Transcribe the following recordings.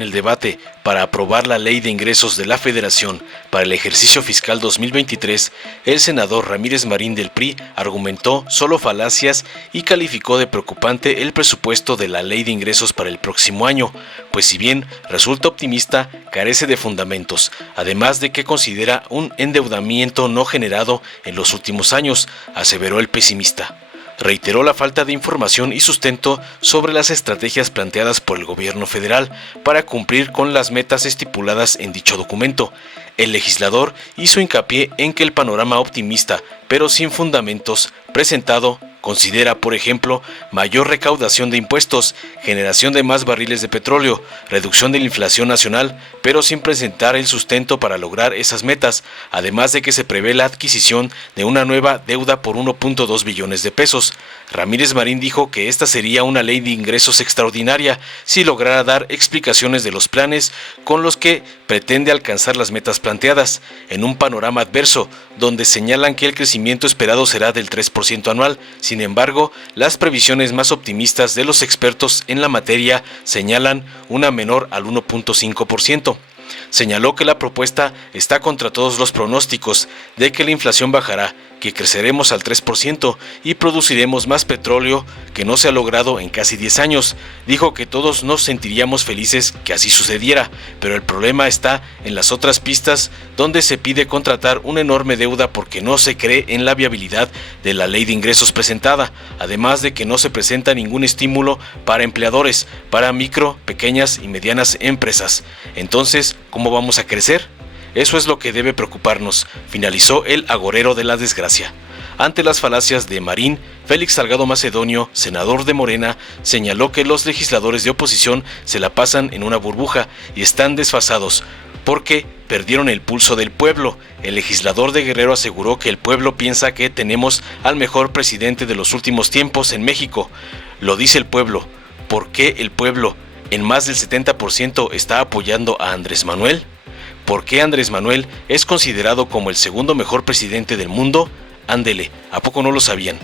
en el debate para aprobar la Ley de Ingresos de la Federación para el ejercicio fiscal 2023, el senador Ramírez Marín del PRI argumentó solo falacias y calificó de preocupante el presupuesto de la Ley de Ingresos para el próximo año, pues si bien resulta optimista, carece de fundamentos, además de que considera un endeudamiento no generado en los últimos años, aseveró el pesimista. Reiteró la falta de información y sustento sobre las estrategias planteadas por el gobierno federal para cumplir con las metas estipuladas en dicho documento. El legislador hizo hincapié en que el panorama optimista, pero sin fundamentos, presentado considera, por ejemplo, mayor recaudación de impuestos, generación de más barriles de petróleo, reducción de la inflación nacional, pero sin presentar el sustento para lograr esas metas, además de que se prevé la adquisición de una nueva deuda por 1.2 billones de pesos. Ramírez Marín dijo que esta sería una ley de ingresos extraordinaria si lograra dar explicaciones de los planes con los que pretende alcanzar las metas planteadas, en un panorama adverso, donde señalan que el crecimiento esperado será del 3% anual. Sin embargo, las previsiones más optimistas de los expertos en la materia señalan una menor al 1.5%. Señaló que la propuesta está contra todos los pronósticos de que la inflación bajará, que creceremos al 3% y produciremos más petróleo que no se ha logrado en casi 10 años. Dijo que todos nos sentiríamos felices que así sucediera, pero el problema está en las otras pistas donde se pide contratar una enorme deuda porque no se cree en la viabilidad de la ley de ingresos presentada, además de que no se presenta ningún estímulo para empleadores, para micro, pequeñas y medianas empresas. Entonces, ¿cómo vamos a crecer? Eso es lo que debe preocuparnos, finalizó el agorero de la desgracia. Ante las falacias de Marín, Félix Salgado Macedonio, senador de Morena, señaló que los legisladores de oposición se la pasan en una burbuja y están desfasados, porque perdieron el pulso del pueblo. El legislador de Guerrero aseguró que el pueblo piensa que tenemos al mejor presidente de los últimos tiempos en México. Lo dice el pueblo. ¿Por qué el pueblo, en más del 70%, está apoyando a Andrés Manuel? ¿Por qué Andrés Manuel es considerado como el segundo mejor presidente del mundo? Ándele, ¿a poco no lo sabían?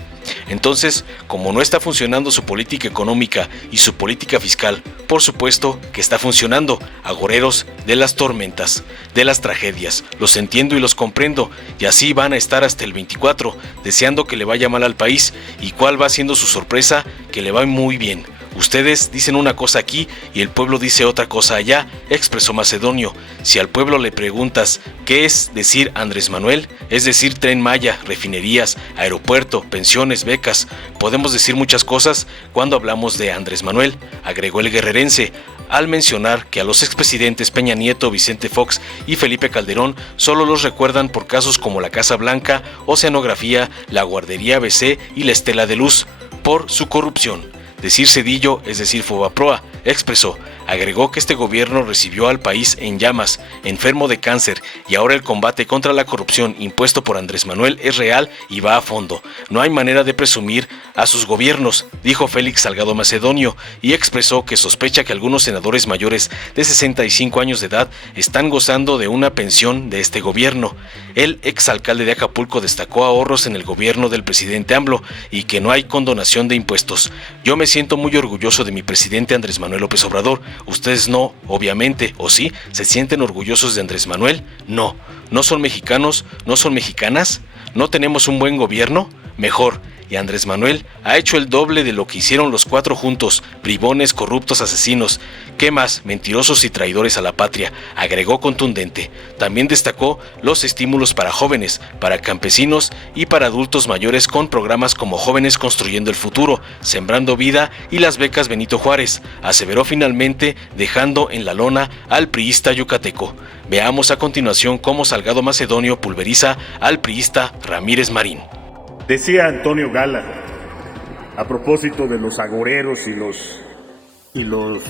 Entonces, como no está funcionando su política económica y su política fiscal, por supuesto que está funcionando, agoreros de las tormentas, de las tragedias, los entiendo y los comprendo, y así van a estar hasta el 24, deseando que le vaya mal al país, y cuál va siendo su sorpresa, que le va muy bien. Ustedes dicen una cosa aquí y el pueblo dice otra cosa allá, expresó Macedonio. Si al pueblo le preguntas qué es decir Andrés Manuel, es decir Tren Maya, refinerías, aeropuerto, pensiones, becas. Podemos decir muchas cosas cuando hablamos de Andrés Manuel, agregó el guerrerense, al mencionar que a los expresidentes Peña Nieto, Vicente Fox y Felipe Calderón solo los recuerdan por casos como la Casa Blanca, Oceanografía, la Guardería ABC y la Estela de Luz, por su corrupción. Decir Cedillo es decir Fobaproa, expresó. Agregó que este gobierno recibió al país en llamas, enfermo de cáncer, y ahora el combate contra la corrupción impuesto por Andrés Manuel es real y va a fondo. No hay manera de presumir a sus gobiernos, dijo Félix Salgado Macedonio, y expresó que sospecha que algunos senadores mayores de 65 años de edad están gozando de una pensión de este gobierno. El exalcalde de Acapulco destacó ahorros en el gobierno del presidente AMLO y que no hay condonación de impuestos. Yo me siento muy orgulloso de mi presidente Andrés Manuel López Obrador. Ustedes no, obviamente, ¿o sí? ¿Se sienten orgullosos de Andrés Manuel? No. ¿No son mexicanos? ¿No son mexicanas? ¿No tenemos un buen gobierno? Mejor. Y Andrés Manuel ha hecho el doble de lo que hicieron los cuatro juntos, bribones, corruptos, asesinos. ¿Qué más? Mentirosos y traidores a la patria, agregó contundente. También destacó los estímulos para jóvenes, para campesinos y para adultos mayores con programas como Jóvenes Construyendo el Futuro, Sembrando Vida y las becas Benito Juárez, aseveró finalmente, dejando en la lona al priista yucateco. Veamos a continuación cómo Salgado Macedonio pulveriza al priista Ramírez Marín. Decía Antonio Gala, a propósito de los agoreros y los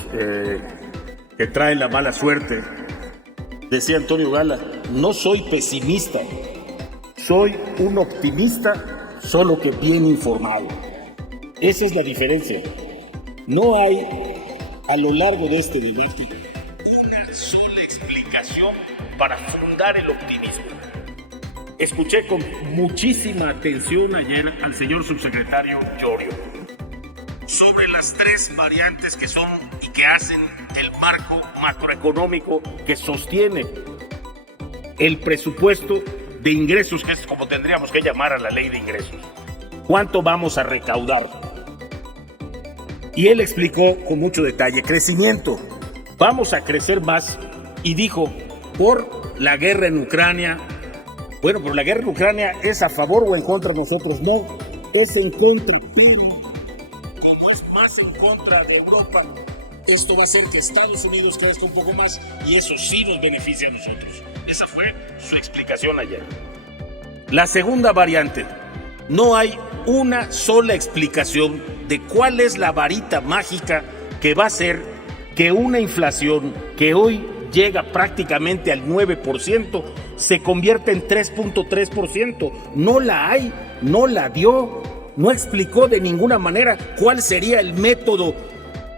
que traen la mala suerte, decía Antonio Gala, no soy pesimista, soy un optimista, solo que bien informado. Esa es la diferencia. No hay, a lo largo de este debate, una sola explicación para fundar el optimismo. Escuché con muchísima atención ayer al señor subsecretario Llorio. Soy sobre las tres variantes que son y que hacen el marco macroeconómico que sostiene el presupuesto de ingresos, que es como tendríamos que llamar a la ley de ingresos. ¿Cuánto vamos a recaudar? Y él explicó con mucho detalle: crecimiento, vamos a crecer más, y dijo, por la guerra en Ucrania. Bueno, pero la guerra en Ucrania es a favor o en contra de nosotros. No, es en contra, pero como es más en contra de Europa, esto va a hacer que Estados Unidos crezca un poco más, y eso sí nos beneficia a nosotros. Esa fue su explicación ayer. La segunda variante: no hay una sola explicación de cuál es la varita mágica que va a hacer que una inflación que hoy llega prácticamente al 9% se convierta en 3.3%. No la hay, no la dio, no explicó de ninguna manera cuál sería el método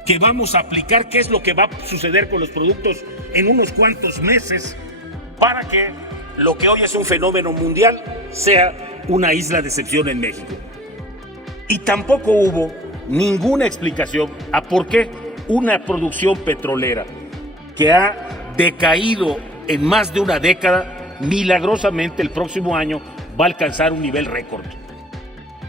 que vamos a aplicar, qué es lo que va a suceder con los productos en unos cuantos meses para que lo que hoy es un fenómeno mundial sea una isla de excepción en México. Y tampoco hubo ninguna explicación a por qué una producción petrolera que ha decaído en más de una década, milagrosamente el próximo año va a alcanzar un nivel récord.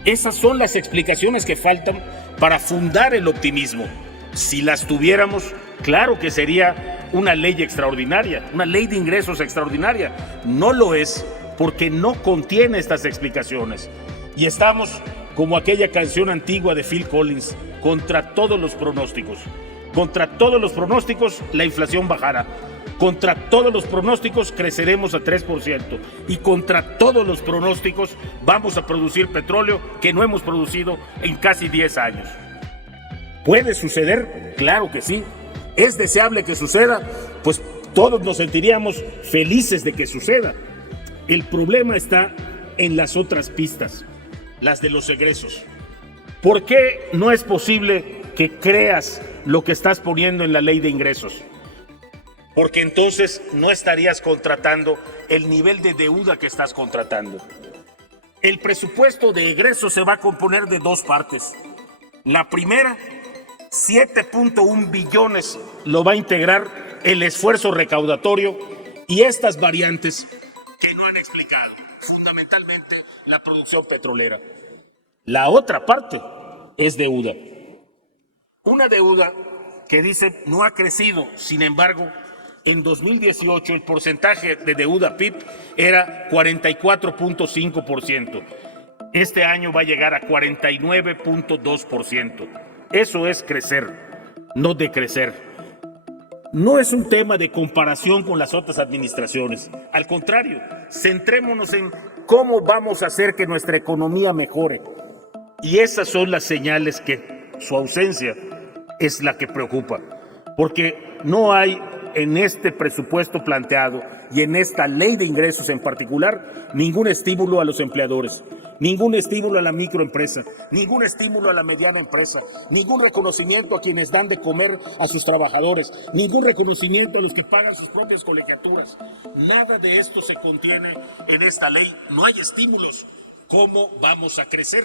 Esas son las explicaciones que faltan para fundar el optimismo. Si las tuviéramos, claro que sería una ley extraordinaria, una ley de ingresos extraordinaria. No lo es, porque no contiene estas explicaciones. Y estamos como aquella canción antigua de Phil Collins: contra todos los pronósticos. Contra todos los pronósticos, la inflación bajará. Contra todos los pronósticos, creceremos a 3%. Y contra todos los pronósticos, vamos a producir petróleo que no hemos producido en casi 10 años. ¿Puede suceder? Claro que sí. ¿Es deseable que suceda? Pues todos nos sentiríamos felices de que suceda. El problema está en las otras pistas, las de los egresos. ¿Por qué no es posible que creas lo que estás poniendo en la ley de ingresos? Porque entonces no estarías contratando el nivel de deuda que estás contratando. El presupuesto de egresos se va a componer de dos partes. La primera, 7.1 billones lo va a integrar el esfuerzo recaudatorio y estas variantes que no han explicado, fundamentalmente la producción petrolera. La otra parte es deuda. Una deuda que dice no ha crecido, sin embargo, en 2018 el porcentaje de deuda PIB era 44.5%. Este año va a llegar a 49.2%. Eso es crecer, no decrecer. No es un tema de comparación con las otras administraciones. Al contrario, centrémonos en cómo vamos a hacer que nuestra economía mejore. Y esas son las señales que su ausencia es la que preocupa. Porque no hay en este presupuesto planteado y en esta ley de ingresos en particular ningún estímulo a los empleadores, ningún estímulo a la microempresa, ningún estímulo a la mediana empresa, ningún reconocimiento a quienes dan de comer a sus trabajadores, ningún reconocimiento a los que pagan sus propias colegiaturas. Nada de esto se contiene en esta ley. No hay estímulos. ¿Cómo vamos a crecer?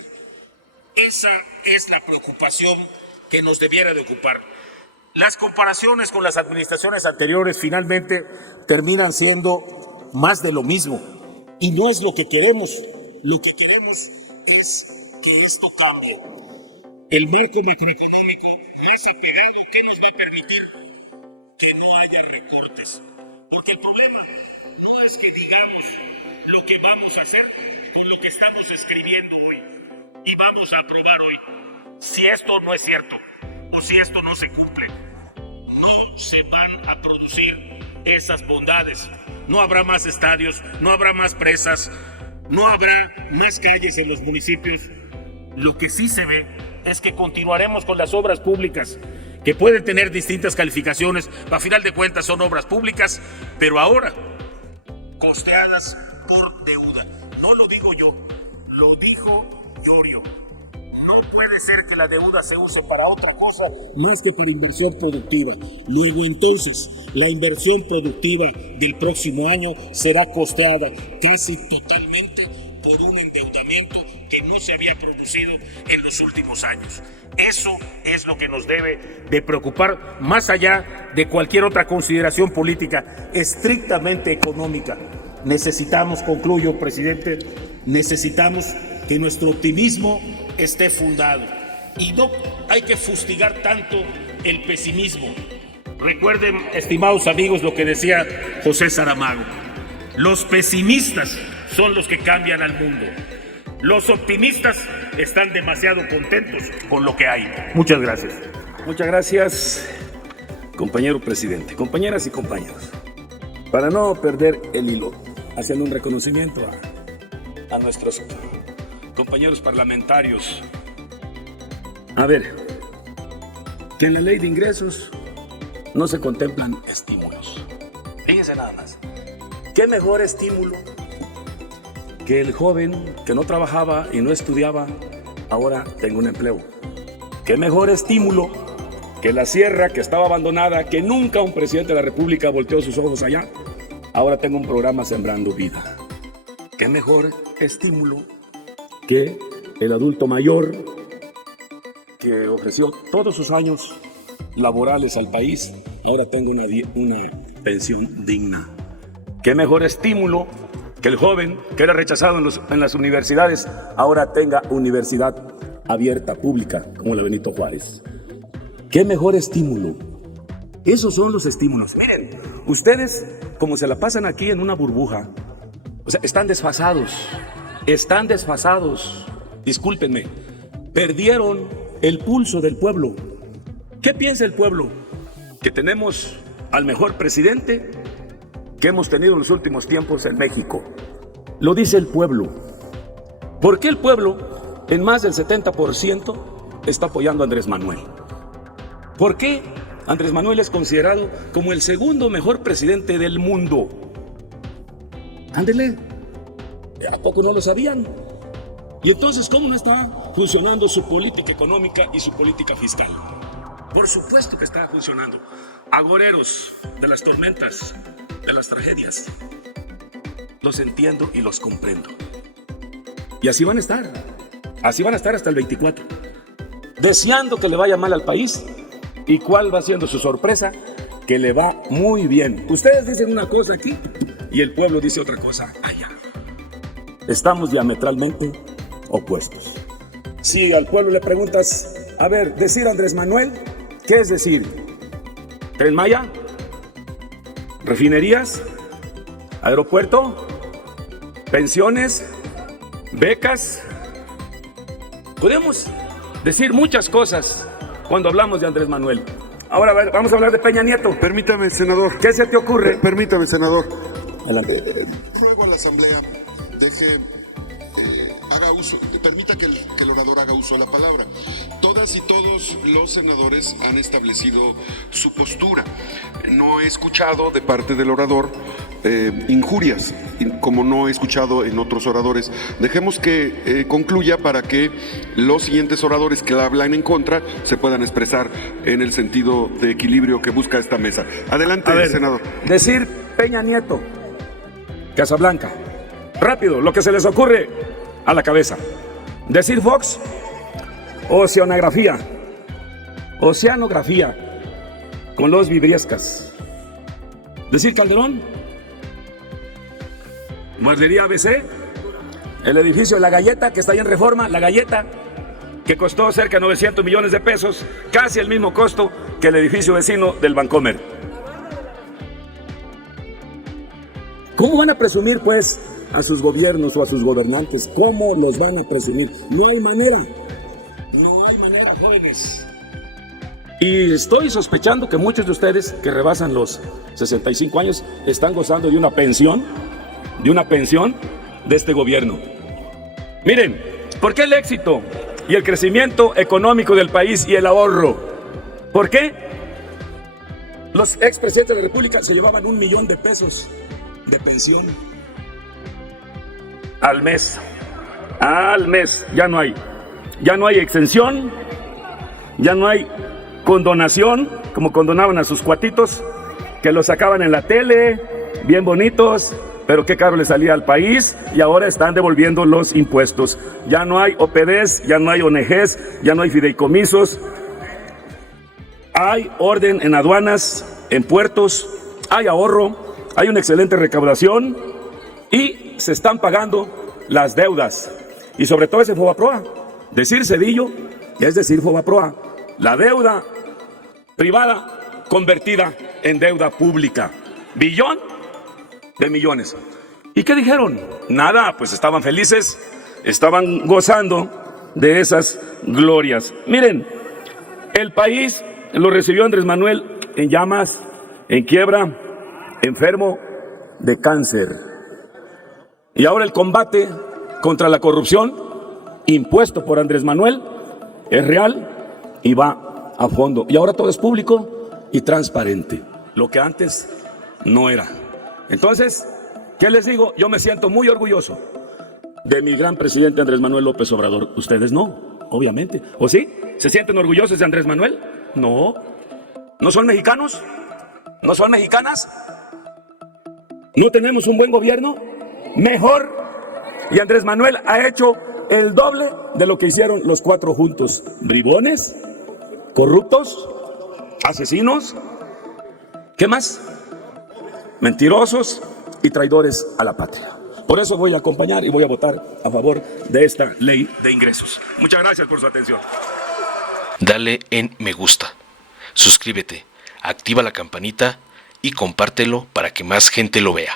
Esa es la preocupación que nos debiera de ocupar. Las comparaciones con las administraciones anteriores finalmente terminan siendo más de lo mismo. Y no es lo que queremos. Lo que queremos es que esto cambie. El marco macroeconómico más apegado que nos va a permitir que no haya recortes. Porque el problema no es que digamos lo que vamos a hacer con lo que estamos escribiendo hoy y vamos a aprobar hoy. Si esto no es cierto o si esto no se cumple, no se van a producir esas bondades. No habrá más estadios, no habrá más presas, no habrá más calles en los municipios. Lo que sí se ve es que continuaremos con las obras públicas, que pueden tener distintas calificaciones, a final de cuentas son obras públicas, pero ahora costeadas por deuda. No lo digo yo, lo dijo Llorio. No puede ser que la deuda se use para otra cosa más que para inversión productiva. Luego entonces, la inversión productiva del próximo año será costeada casi totalmente por un endeudamiento que no se había producido en los últimos años. Eso es lo que nos debe de preocupar más allá de cualquier otra consideración política estrictamente económica. Necesitamos, concluyo, presidente, necesitamos que nuestro optimismo esté fundado y no hay que fustigar tanto el pesimismo. Recuerden, estimados amigos, lo que decía José Saramago: los pesimistas son los que cambian al mundo. Los optimistas están demasiado contentos con lo que hay. Muchas gracias. Muchas gracias, compañero presidente, compañeras y compañeros. Para no perder el hilo, haciendo un reconocimiento a nuestros compañeros parlamentarios. A ver, que en la ley de ingresos no se contemplan estímulos. Fíjense nada más. ¿Qué mejor estímulo que el joven que no trabajaba y no estudiaba ahora tenga un empleo? ¿Qué mejor estímulo que la sierra que estaba abandonada, que nunca un presidente de la República volteó sus ojos allá, ahora tenga un programa Sembrando Vida? ¿Qué mejor estímulo que el adulto mayor que ofreció todos sus años laborales al país y ahora tenga una pensión digna? ¿Qué mejor estímulo que el joven que era rechazado en las universidades ahora tenga universidad abierta, pública, como la Benito Juárez? ¿Qué mejor estímulo? Esos son los estímulos. Miren, ustedes, como se la pasan aquí en una burbuja, o sea, están desfasados, discúlpenme, perdieron el pulso del pueblo. ¿Qué piensa el pueblo? Que tenemos al mejor presidente que hemos tenido en los últimos tiempos en México. Lo dice el pueblo. ¿Por qué el pueblo, en más del 70%, está apoyando a Andrés Manuel? ¿Por qué Andrés Manuel es considerado como el segundo mejor presidente del mundo? Ándele, ¿a poco no lo sabían? Y entonces, ¿cómo no está funcionando su política económica y su política fiscal? Por supuesto que está funcionando. Agoreros de las tormentas, de las tragedias, los entiendo y los comprendo. Y así van a estar hasta el 24, deseando que le vaya mal al país. ¿Y cuál va siendo su sorpresa? Que le va muy bien. Ustedes dicen una cosa aquí y el pueblo dice otra cosa allá. Estamos diametralmente opuestos. Si al pueblo le preguntas, a ver, decir Andrés Manuel, ¿qué es decir? ¿Tren Maya? ¿Refinerías? ¿Aeropuerto? ¿Pensiones? ¿Becas? Podemos decir muchas cosas cuando hablamos de Andrés Manuel. Ahora, a ver, vamos a hablar de Peña Nieto. Permítame, senador. ¿Qué se te ocurre? Permítame, senador. Adelante. Ruego a la Asamblea permita que el orador haga uso de la palabra. Todas y todos los senadores han establecido su postura. No he escuchado de parte del orador injurias, como no he escuchado en otros oradores. Dejemos que concluya para que los siguientes oradores que hablan en contra se puedan expresar en el sentido de equilibrio que busca esta mesa. Adelante, senador. Decir Peña Nieto, Casablanca, rápido, lo que se les ocurre a la cabeza. Decir Fox, oceanografía, con los Vibriescas. Decir Calderón, guardería ABC, el edificio de La Galleta que está ahí en Reforma, La Galleta, que costó cerca de 900 millones de pesos, casi el mismo costo que el edificio vecino del Bancomer. ¿Cómo van a presumir, pues, a sus gobiernos o a sus gobernantes? ¿Cómo los van a presumir? No hay manera. Jóvenes. Y estoy sospechando que muchos de ustedes que rebasan los 65 años están gozando de una pensión de este gobierno. Miren, ¿por qué el éxito y el crecimiento económico del país y el ahorro? ¿Por qué? Los expresidentes de la República se llevaban $1 millón de pesos de pensión al mes. Ya no hay exención, ya no hay condonación, como condonaban a sus cuatitos, que los sacaban en la tele, bien bonitos, pero qué caro le salía al país y ahora están devolviendo los impuestos. Ya no hay OPDs, ya no hay ONGs, ya no hay fideicomisos. Hay orden en aduanas, en puertos, hay ahorro, hay una excelente recaudación y se están pagando las deudas. Y sobre todo ese Fobaproa. Decir Cedillo es decir Fobaproa. La deuda privada convertida en deuda pública. Billón de millones. ¿Y qué dijeron? Nada, pues estaban felices, estaban gozando de esas glorias. Miren, el país lo recibió Andrés Manuel en llamas, en quiebra, enfermo de cáncer. Y ahora el combate contra la corrupción impuesto por Andrés Manuel es real y va a fondo. Y ahora todo es público y transparente, lo que antes no era. Entonces, ¿qué les digo? Yo me siento muy orgulloso de mi gran presidente Andrés Manuel López Obrador. Ustedes no, obviamente. ¿O sí? ¿Se sienten orgullosos de Andrés Manuel? No. ¿No son mexicanos? ¿No son mexicanas? ¿No tenemos un buen gobierno? Mejor. Y Andrés Manuel ha hecho el doble de lo que hicieron los 4 juntos. Bribones, corruptos, asesinos, ¿qué más? Mentirosos y traidores a la patria. Por eso voy a acompañar y voy a votar a favor de esta ley de ingresos. Muchas gracias por su atención. Dale en me gusta, suscríbete, activa la campanita y compártelo para que más gente lo vea.